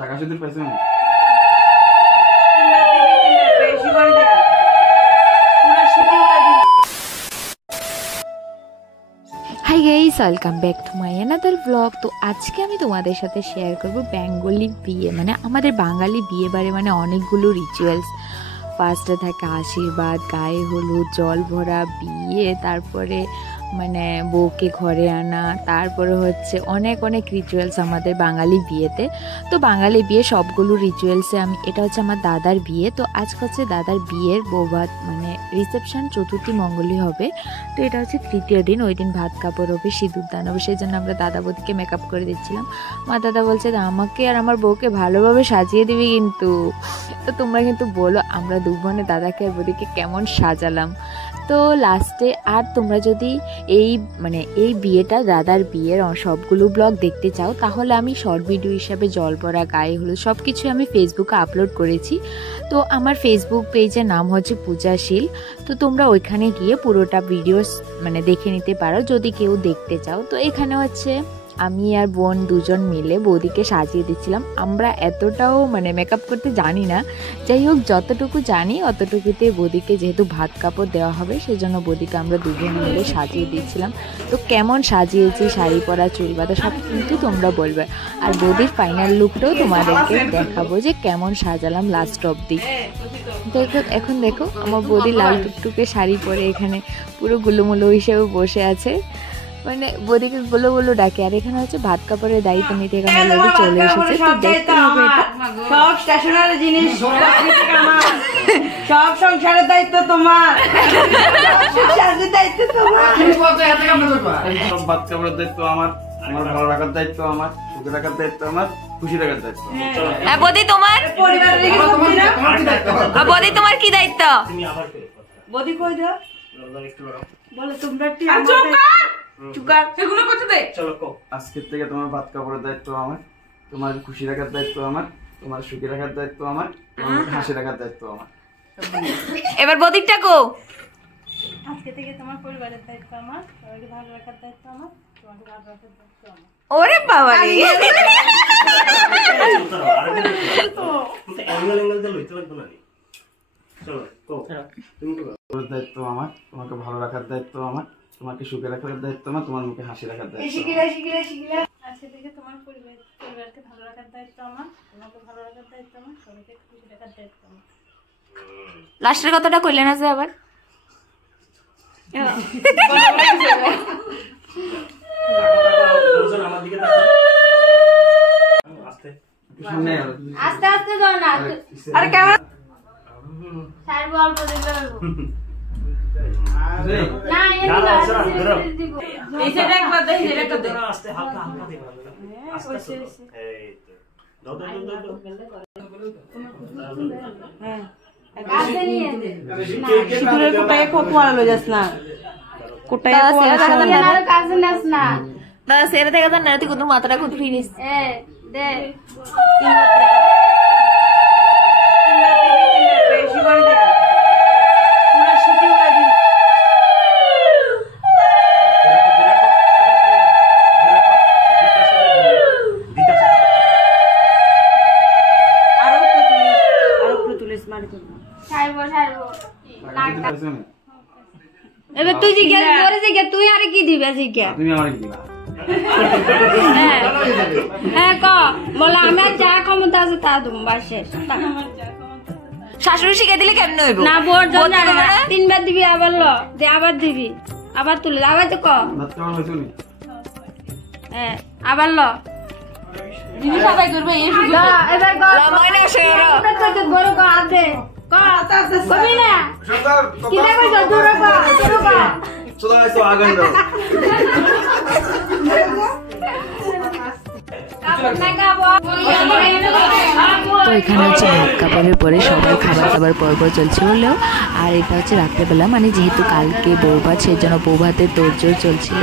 টাকা শুধু পেছনে hi guys, welcome back to my another blog. তো আজকে আমি তোমাদের সাথে শেয়ার করব বেঙ্গলি বিয়ে, মানে আমাদের বাঙালি বিয়ে বাড়ি মানে অনেকগুলো রিচুয়ালস। ফার্স্টে থাকে আশীর্বাদ, গায়ে হলুদ, জল ভরা, বিয়ে, তারপরে মানে বউকে ঘরে আনা, তারপরে হচ্ছে অনেক অনেক রিচুয়ালস আমাদের বাঙালি বিয়েতে। তো বাঙালি বিয়ে সবগুলো রিচুয়ালসে এটা হচ্ছে আমার দাদার বিয়ে। তো আজকে হচ্ছে দাদার বিয়ের বৌভাত, মানে রিসেপশন চতুর্থী মঙ্গলই হবে। তো এটা হচ্ছে তৃতীয় দিন। ওই দিন ভাত কাপড় হবে, সিঁদুর দান হবে, সেই জন্য আমরা দাদা বৌদিকে মেকআপ করে দিচ্ছিলাম। মা দাদা বলছে আমাকে আর আমার বউকে ভালোভাবে সাজিয়ে দিবি কিন্তু। তো তোমরা কিন্তু বলো আমরা দু বোনে দাদাকে আর বৌদিকে কেমন সাজালাম। তো লাস্টে আর তোমরা যদি এই বিয়েটা দাদার বিয়ের সবগুলো ব্লগ দেখতে চাও তাহলে আমি শর্ট ভিডিও হিসাবে জল ভরা, গায়ে হলুদ সব কিছু আমি ফেসবুকে আপলোড করেছি। তো আমার ফেসবুক পেজের নাম হচ্ছে পূজাশীল। তো তোমরা ওইখানে গিয়ে পুরোটা ভিডিওস মানে দেখে নিতে পারো যদি কেউ দেখতে চাও। তো এখানে হচ্ছে আমি আর বোন দুজন মিলে বৌদিকে সাজিয়ে দিচ্ছিলাম। আমরা এতটাও মানে মেকআপ করতে জানি না, যাই হোক যতটুকু জানি অতটুকুতে বৌদিকে যেহেতু ভাত কাপড় দেওয়া হবে সেজন্য বৌদিকে আমরা দুজন মিলে সাজিয়ে দিচ্ছিলাম। তো কেমন সাজিয়েছি, শাড়ি পরা, চুল বাঁধা সব কিন্তু তোমরা বলবে। আর বৌদির ফাইনাল লুকটাও তোমাদেরকে দেখাবো যে কেমন সাজালাম লাস্ট অবধি। তো এখন দেখো আমার বৌদি লাল টুকটুকে শাড়ি পরে এখানে পুরো গুলুমুলু হিসেবে বসে আছে, মানে বৌদিকে গুলো গুলো ডাকে। আর এখানে হচ্ছে ভাত কাপড়ের দায়িত্ব নিতে এখানে অলরেডি চলে এসেছে। তো দেখতে হবে সব স্টেশনারি জিনিস, সব সংসারের দায়িত্ব তোমার, সাজের দায়িত্ব তোমার, সব ভাত কাপড়ের দায়িত্ব আমার, আমার ভালো রাখার দায়িত্ব আমার, সুখে রাখার দায়িত্ব আমার, খুশি রাখার দায়িত্ব। বৌদি তোমার বৌদি তোমার কি দায়িত্ব? বৌদি কই দাও বলে তোমরা আজকের থেকে তোমার ভাত কাপড়ের দায়িত্ব আমার, তোমার খুশি রাখার দায়িত্ব আমার, তোমার সুখী রাখার দায়িত্ব আমার, তোমার হাসি রাখার দায়িত্ব আমার। এবার বৌদিটা কো। আজকে থেকে তোমার পরিবারের দায়িত্ব আমার, সবাইকে ভালো রাখার দায়িত্ব আমার, তোমাকে ভালো রাখার দায়িত্ব আমার। ওরে বাবা রে, দায়িত্ব আমার, তোমাকে ভালো রাখার দায়িত্ব আমার, তোমাকে সুখে রাখার দায়িত্ব আমার, তোমার মুখে হাসি রাখার দায়িত্ব। আজকে থেকে তোমার পরিবারকে ভালো রাখার দায়িত্ব আমার, তোমাকে ভালো রাখার দায়িত্ব আমার, সবাইকে খুশি রাখার দায়িত্ব আমার। লাস্টের কথাটা কইলে না যে আবার আস্তে আস্তে যাও না। আরে কেমন সারবো অল্প দিলে না দিব এই যে একবার দেই, এটা দে আস্তে হালকা হালকা দিবা আস্তে আস্তে এই তো দাও হ্যাঁ আস্তে নিয়ে দে। সুরের কোটায় কত আলো যাস না, কোটায় আর কাছে নাস না দাদা সেরে দেখা যান না, তুই কোন মাথাটা খুদ ফিরিস দে এবার তুই জিজ্ঞেস করে জিজ্ঞেস তুই আরে কি দিবে জিজ্ঞেস তুমি আমার কি দিবা? হ্যাঁ ক বলে আমার যা ক্ষমতা আছে তা তুমি বাসে শাশুড়ি শিখে দিলে কেমন হইব না বোর জন্য তিনবার দিবি আবার ল দে আবার দিবি আবার তুলে আবার তো ক ভাত কেমন হয়েছে? হ্যাঁ আবার ল দিবি সবাই করবে এই সুযোগ এবার ক ময়না শেরো তো বড় ক আছে ক কবি না কি দেখো দূর ক দূর ক চলো এসো আগুন দাও। তো এখানে হচ্ছে ভাত কাপড়ের পরে সবাই খাবার দাবার পর্ব চলছে হলেও, আর এটা হচ্ছে রাত্রেবেলা, মানে যেহেতু কালকে বৌভাত সেই জন্য বৌভাতের তোড়জোড় চলছিল।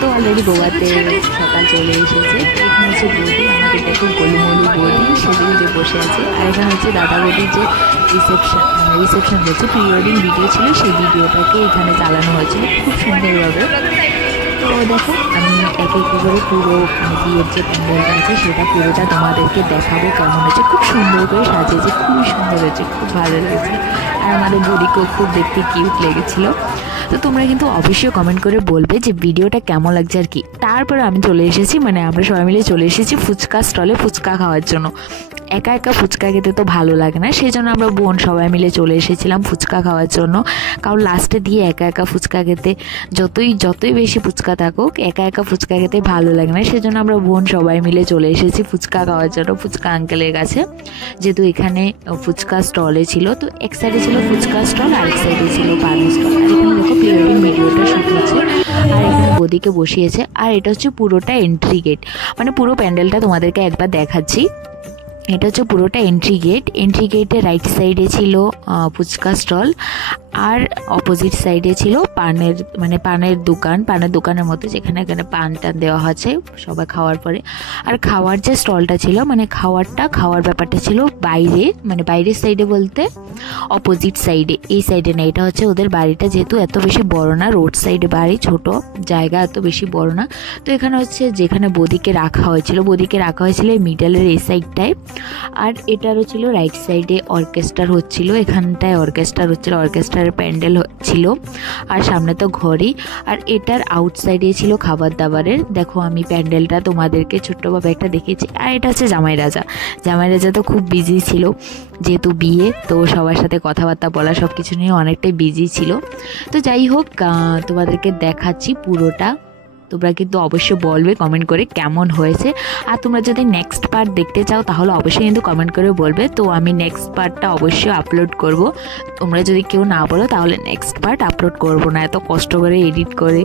তো অলরেডি বৌভাতের সকাল চলে এসেছে। তো এখানে হচ্ছে বৌদি, আমাদের দেখো গোলুমলু বৌদি সেদিকে যে বসে আছে। আর এখানে হচ্ছে দাদা বৌদির যে রিসেপশন হচ্ছে, প্রি ওয়েডিং ভিডিও ছিল সেই ভিডিওটাকে এখানে চালানো হয়েছিল খুব সুন্দরভাবে। তো দেখো আমি এক এক করে পুরো বিয়ের যে প্যান্ডেলটা আছে সেটা পুরোটা তোমাদেরকে দেখাবো কেমন হয়েছে। খুব সুন্দর করে সাজিয়েছে, খুবই সুন্দর হয়েছে, খুব ভালো লেগেছে। আর আমাদের বড়িকেও খুব দেখতে কিউট লেগেছিলো। তো তোমরা কিন্তু অবশ্যই কমেন্ট করে বলবে যে ভিডিওটা কেমন লাগছে আর কি। তারপরে আমি চলে এসেছি, মানে আমরা সবাই মিলে চলে এসেছি ফুচকা স্টলে ফুচকা খাওয়ার জন্য। একা একা ফুচকা খেতে তো ভালো লাগে না, সেই জন্য আমরা বোন সবাই মিলে চলে এসেছিলাম ফুচকা খাওয়ার জন্য। কারণ লাস্টে দিয়ে একা একা ফুচকা খেতে যতই বেশি ফুচকা থাকুক একা একা ফুচকা খেতে ভালো লাগে না, সেজন্য আমরা বোন সবাই মিলে চলে এসেছি ফুচকা খাওয়ার জন্য ফুচকা আঙ্কেলের কাছে। যেহেতু এখানে ফুচকা স্টলে ছিল, তো এক সাইডে ছিল ফুচকা স্টল আর এক সাইডে ছিল পানি স্টল। আর এখানে দেখো প্রি ওয়েডিং ভিডিওটা শুট হচ্ছে আর এখানে বদিকে বসিয়েছে। আর এটা হচ্ছে পুরোটা এন্ট্রি গেট, মানে পুরো প্যান্ডেলটা তোমাদেরকে একবার দেখাচ্ছি। এটা হচ্ছে পুরোটা এন্ট্রি গেট। এন্ট্রি গেটের রাইট সাইডে ছিল ফুচকা স্টল আর অপোজিট সাইডে ছিল পানের দোকানের মধ্যে, যেখানে এখানে পান টান দেওয়া আছে সবাই খাওয়ার পরে। আর খাওয়ার যে স্টলটা ছিল, মানে খাওয়ার ব্যাপারটা ছিল বাইরে, মানে বাইরের সাইডে বলতে অপোজিট সাইডে, এই সাইডে না। এটা হচ্ছে ওদের বাড়িটা যেহেতু এত বেশি বড় না, রোড সাইডে বাড়ি, ছোট জায়গা, এত বেশি বড় না। তো এখানে হচ্ছে যেখানে বদিকে রাখা হয়েছিল এই মিডলের এই সাইডটায়। আর এটারও ছিল রাইট সাইডে অর্কেস্ট্রার হচ্ছিল, এখানটায় অর্কেস্ট্রার হচ্ছিল, অর্কেস্ট্রার প্যান্ডেল ছিল। আর সামনে তো ঘরই। আর এটার আউটসাইডে ছিল খাবার দাবারের। দেখো আমি প্যান্ডেলটা তোমাদেরকে ছোট্টভাবে একটা দেখেছি। আর এটা হচ্ছে জামাই রাজা তো খুব বিজি ছিল, যেহেতু বিয়ে, তো সবার সাথে কথাবার্তা বলা সব কিছু নিয়ে অনেকটাই বিজি ছিল। তো যাই হোক তোমাদেরকে দেখাচ্ছি পুরোটা। তোমরা কিন্তু অবশ্যই বলবে কমেন্ট করে কেমন হয়েছে। আর তোমরা যদি নেক্সট পার্ট দেখতে চাও তাহলে অবশ্যই কিন্তু কমেন্ট করে বলবে, তো আমি নেক্সট পার্টটা অবশ্যই আপলোড করব। তোমরা যদি কেউ না বলো তাহলে নেক্সট পার্ট আপলোড করব না, এত কষ্ট করে এডিট করে।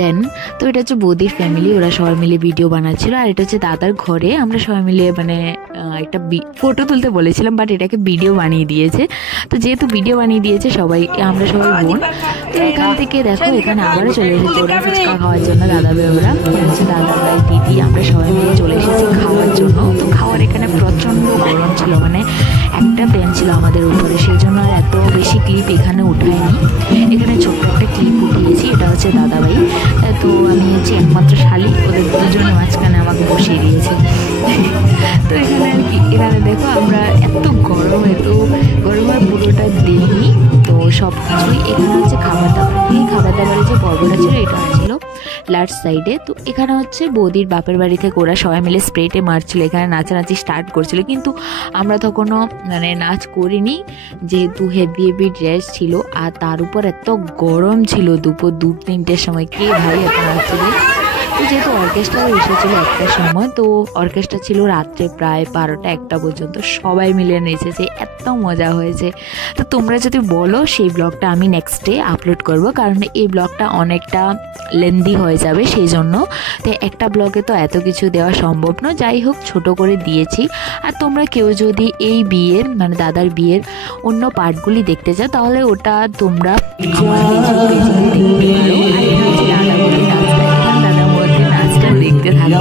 দেন তো এটা হচ্ছে বৌদির ফ্যামিলি, ওরা সবাই মিলে ভিডিও বানাচ্ছিল। আর এটা হচ্ছে দাদার ঘরে আমরা সবাই মিলে মানে একটা ফটো তুলতে বলেছিলাম, বাট এটাকে ভিডিও বানিয়ে দিয়েছে। তো যেহেতু ভিডিও বানিয়ে দিয়েছে আমরা সবাই বোন। তো এখান থেকে দেখো এখানে আবারও চলে এসেছে ওরা ফুচকা খাওয়ার জন্য, দাদা ভাইরা হচ্ছে দাদা ভাই দিদি, আমরা সবাই মিলে চলে এসেছি খাওয়ার জন্য। তো খাওয়ার এখানে প্রচণ্ড গরম ছিল, মানে একটা ফ্যান ছিল আমাদের উপরে, সেই জন্য আর এত বেশি ক্লিপ এখানে উঠায়নি। এখানে ছোট্ট একটা ক্লিপ উঠিয়েছি, এটা হচ্ছে দাদা ভাই। তো আমি হচ্ছে একমাত্র শালিক, ওদের দুজনে মাঝখানে আমাকে বসিয়ে দিয়েছে। তো এখানে আর কি, এখানে দেখো আমরা এত গরমে পুরোটা দিইনি, তো সব কিছুই এখানে হচ্ছে খাবার দাবারের যে পর্বটা ছিল এটা ছিল লাস্ট সাইডে। তো এখানে হচ্ছে বৌদির বাপের বাড়ি থেকে ওরা সবাই মিলে স্প্রেটে মারছিল, এখানে নাচানাচি স্টার্ট করছিল, কিন্তু আমরা তখনও মানে নাচ করিনি, যেহেতু হেভি ড্রেস ছিল। আর তার উপর এত গরম ছিল দুপুর 2-3টের সময়, কে ভাই এত নাচছিল। তো যেহেতু অর্কেস্ট্রা এসেছিলো একটার সময়, তো অর্কেস্ট্রা ছিল রাত্রে প্রায় 12টা-1টা পর্যন্ত, সবাই মিলে নেচেছে, এত মজা হয়েছে। তো তোমরা যদি বলো সেই ব্লগটা আমি নেক্সট ডে আপলোড করব, কারণ এই ব্লগটা অনেকটা লেন্দি হয়ে যাবে, সেই জন্য। তো একটা ব্লগে তো এত কিছু দেওয়া সম্ভব নয়, যাই হোক ছোট করে দিয়েছি। আর তোমরা কেউ যদি এই বিয়ের মানে দাদার বিয়ের অন্য পার্টগুলি দেখতে চাও তাহলে ওটা তোমরা আমার দেখতে পারো। আর এটা হচ্ছে দাদা বলে নাচটা দেখতে থাকো,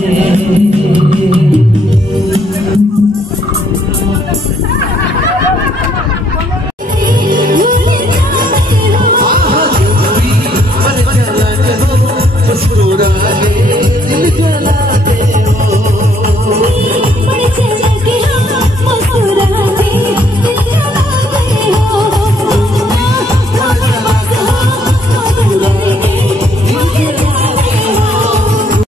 Yeah.